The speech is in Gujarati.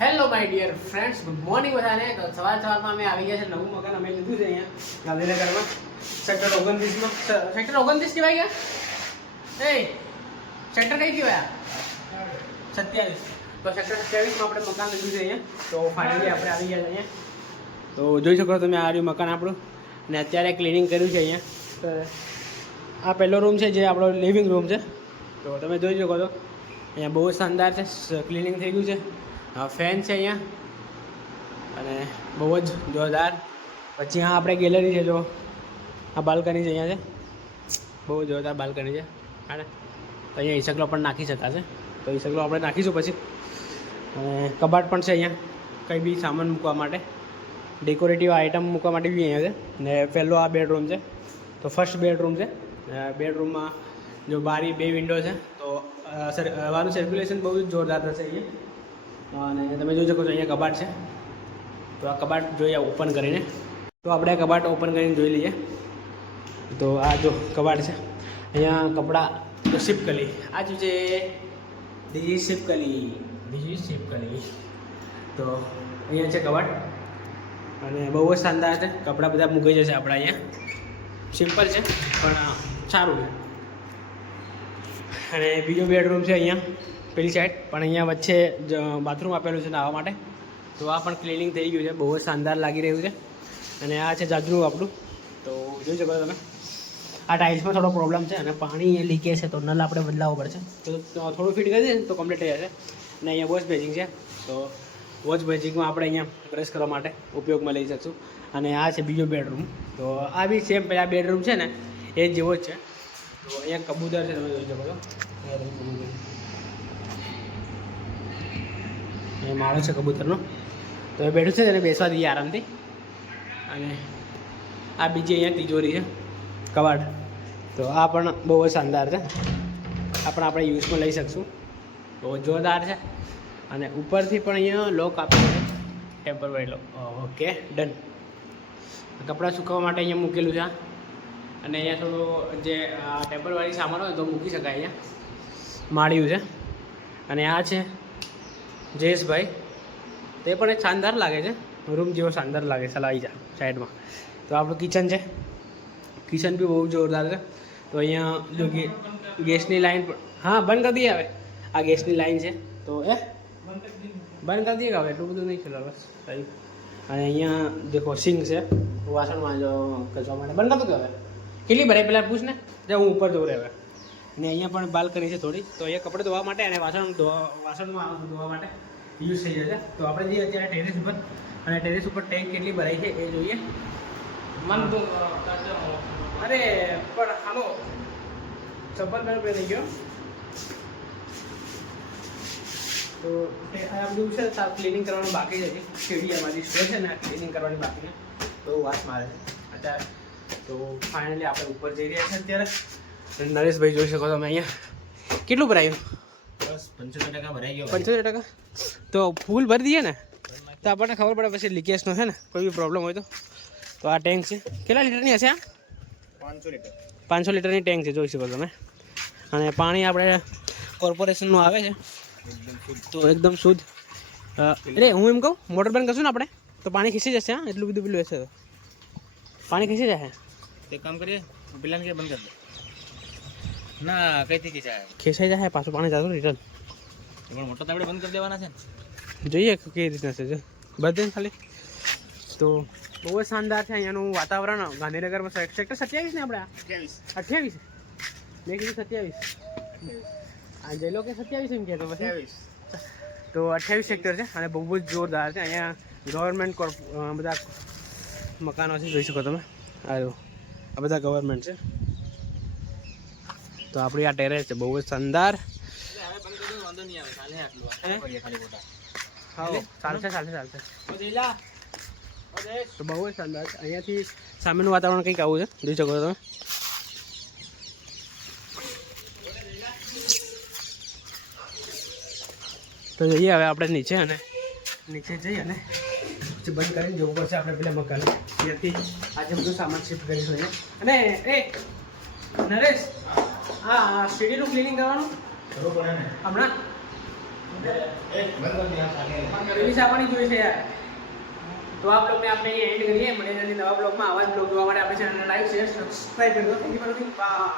Hello my dear friends, good morning બધાને. તો સવારમાં અમે આવી ગયા છે. નવું મકાન અમે લીધું છે અહીંયા ગાંધીનગરમાં, સેક્ટર 29માં. સેક્ટર 29 કહેવાય ગયા? એ સેક્ટર કઈ કહેવાય? 27. તો સેક્ટર 27માં આપણે મકાન લીધું છે અહીંયા. તો ફાઇનલી આપણે આવી ગયા છે અહીંયા. તો જોઈ શકો તમે, આ રહ્યું મકાન આપણું. અને અત્યારે ક્લિનિંગ કર્યું છે અહીંયા. તો આ પહેલો રૂમ છે જે આપણો લિવિંગ રૂમ છે. તો તમે જોઈ શકો છો અહીંયા બહુ શાનદાર છે, ક્લિનિંગ થઈ ગયું છે. ફેન છે અહીંયા અને બહુ જ જોરદાર. પછી આ આપણે ગેલેરી છે, જો આ બાલ્કની છે અહીંયા છે, બહુ જોરદાર બાલ્કની છે. હા ને, તો અહીંયા ઈસકલો પણ નાખી શકાશે. તો ઈસકલો આપણે નાખીશું પછી. અને કબાટ પણ છે અહીંયા, કંઈ બી સામાન મૂકવા માટે, ડેકોરેટિવ આઇટમ મૂકવા માટે બી અહીંયા છે. ને પહેલો આ બેડરૂમ છે, તો ફર્સ્ટ બેડરૂમ છે. બેડરૂમમાં જો બારી, 2 વિન્ડો છે. તો હવાનું સર્ક્યુલેશન બહુ જ જોરદાર થશે અહીંયા. અને તમે જોઈ શકો છો અહીંયા કબાટ છે. તો આ કબાટ જોઈએ ઓપન કરીને. તો આપણે કબાટ ઓપન કરીને જોઈ લઈએ. તો આ જો કબાટ છે, અહીંયા કપડાં શિપકલી આ જો છે, બીજી શિપકલી. તો અહીંયા છે કબાટ અને બહુ જ શાનદાર છે. કપડાં બધા મૂકી જશે આપણા અહીંયા. સિમ્પલ છે પણ સારું છે. અને બીજો બેડરૂમ છે અહીંયા પેલી સાઈડ, પણ અહીંયા વચ્ચે બાથરૂમ આપેલું છે નાહવા માટે. તો આ પણ ક્લિનિંગ થઈ ગયું છે, બહુ જ શાનદાર લાગી રહ્યું છે. અને આ છે જાજરૂ આપણું. તો જોઈ શકો તમે, આ ટાઇલ્સમાં થોડો પ્રોબ્લેમ છે અને પાણી લીકેજ છે, તો નલ આપણે બદલાવવો પડશે. તો થોડું ફિટ કરી દઈએ તો કમ્પ્લીટ થઈ જશે. અને અહીંયા વોશ બેઝિંગ છે. તો વોશ બેઝિંગમાં આપણે અહીંયા બ્રશ કરવા માટે ઉપયોગમાં લઈ શકશું. અને આ છે બીજો બેડરૂમ. તો આ બી સેમ પેલા બેડરૂમ છે ને એ જેવો જ છે. તો અહીંયા કબૂતર છે, તમે જોઈ શકો છો. એ માળો છે કબૂતરનો. તો એ બેઠું છે તેને બેસવા દઈએ આરામથી. અને આ બીજી અહીંયા તિજોરી છે, કબાટ. તો આ પણ બહુ જ શાનદાર છે. આ પણ આપણે યુઝમાં લઈ શકશું, બહુ જોરદાર છે. અને ઉપરથી પણ અહીંયા લોક આપેલો છે, ટેમ્પરરી લોક. Okay, done. કપડાં સુકવવા માટે અહીંયા મૂકેલું છે. અને અહીંયા થોડું જે ટેમ્પરરી સામાન હોય તો મૂકી શકાય. અહીંયા માળ્યું છે. અને આ છે જયેશભાઈ, તે પણ એક શાનદાર લાગે છે, રૂમ જેવો શાનદાર લાગે છે. આવી જા સાઈડમાં. તો આપણું કિચન છે, કિચન બી બહુ જોરદાર છે. તો અહીંયા જો ગેસની લાઈન પણ, હા બંધ કરી દઈએ હવે. આ ગેસની લાઈન છે, તો બંધ કરી દઈએ હવે, એટલું બધું નહીં ચલો બસ થયું. અને અહીંયા દેખો સિંક છે, વાસણમાં જો કચવા માટે. બંધ કરી દો હવે. કેટલી ભરાય પહેલાં પૂછ ને, જે હું ઉપર જવું રહે. અને અહીંયા પણ બાલ્કની છે થોડી. તો અહીંયા કપડાં ધોવા માટે અને વાસણમાં ધોવા માટે યુઝ થઈ જશે. તો આપણે જઈએ અત્યારે ટેરેસ ઉપર. અને ટેરેસ ઉપર ટેન્ક કેટલી ભરાઈ છે એ જોઈએ. મન તો અરે પણ હાલો, ચપ્પલ પહેરી ગયો. તો આ બધું છે, ક્લિનિંગ કરવાનું બાકી છે. સીડી અમારી સ્ટોર છે ને, ક્લિનિંગ કરવાની બાકી છે. તો વાત મારે છે અત્યારે. તો ફાઇનલી આપણે ઉપર જઈ રહ્યા છીએ અત્યારે. નરેશભાઈ જોઈ શકો તમે અહીંયા કેટલું ભરાયું? બસ 75% ભરાઈ ગયો. 75%? તો ફૂલ ભરી દઈએ ને તો આપણને ખબર પડે પછી લીકેજનો છે ને કોઈ બી પ્રોબ્લેમ હોય તો. તો આ ટેન્ક છે, કેટલા લીટરની હશે? આ 500 લીટર. 500 લીટરની ટેન્ક છે, જોઈ શકો તમે. અને પાણી આપણે કોર્પોરેશનનું આવે છે, તો એકદમ શુદ્ધ. એટલે હું એમ કહું, મોટર બંધ કરશું ને આપણે તો પાણી ખીસી જશે. હા, એટલું બધું પેલું હશે તો પાણી ખીસી જશે. એક કામ કરીએ, પેલાને કે બંધ કરી દે. ના, કઈથી ખેંચાઈ જાય પાછું પાણી જતું રિટર્ન. પણ મોટર તો આપણે બંધ કરી દેવાના છે ને. જોઈએ કેવી રીતના છે બધે ખાલી. તો બહુ જ શાનદાર છે અહીંયાનું વાતાવરણ. ગાંધીનગરમાં સેક્ટર 27 ને આપણે 28 મેં કીધું 27. આ જે લોકો 27 એમ કહેતો પછી. તો 28 સેક્ટર છે અને બહુ જ જોરદાર છે. અહીંયા ગવર્મેન્ટ બધા મકાનો છે, જોઈ શકો તમે. આ બધા ગવર્મેન્ટ છે. તો આપણી આ ટેરેસ છે, બહુ જ શાનદાર. હા, ચાલશે. તો બહુ જ શાનદાર. અહીંયાથી સામેનું વાતાવરણ કંઈક આવું છે, જોઈ શકો છો તમે. તો જઈએ હવે આપણે નીચે. અને નીચે જઈ અને પછી બંધ કરીને જવું પડશે આપણે પેલા મકાન. ત્યાંથી આજે બધું સામાન શિફ્ટ કરીશું અહીંયા. અને એ નરેશ, હા સીડીનું ક્લિનિંગ કરવાનું બરોબર ને હમણાં. ગરમી સાપવાની જોઈ છે યાર. તો આ બ્લોગને આપણે એન્ડ કરીએ. મળીએ નવા બ્લોગમાં. આવા જ બ્લોગ જોવા માટે આપણે ચેનલને લાઈક શેર સબસ્ક્રાઇબ કરી દો. Thank you for watching. By.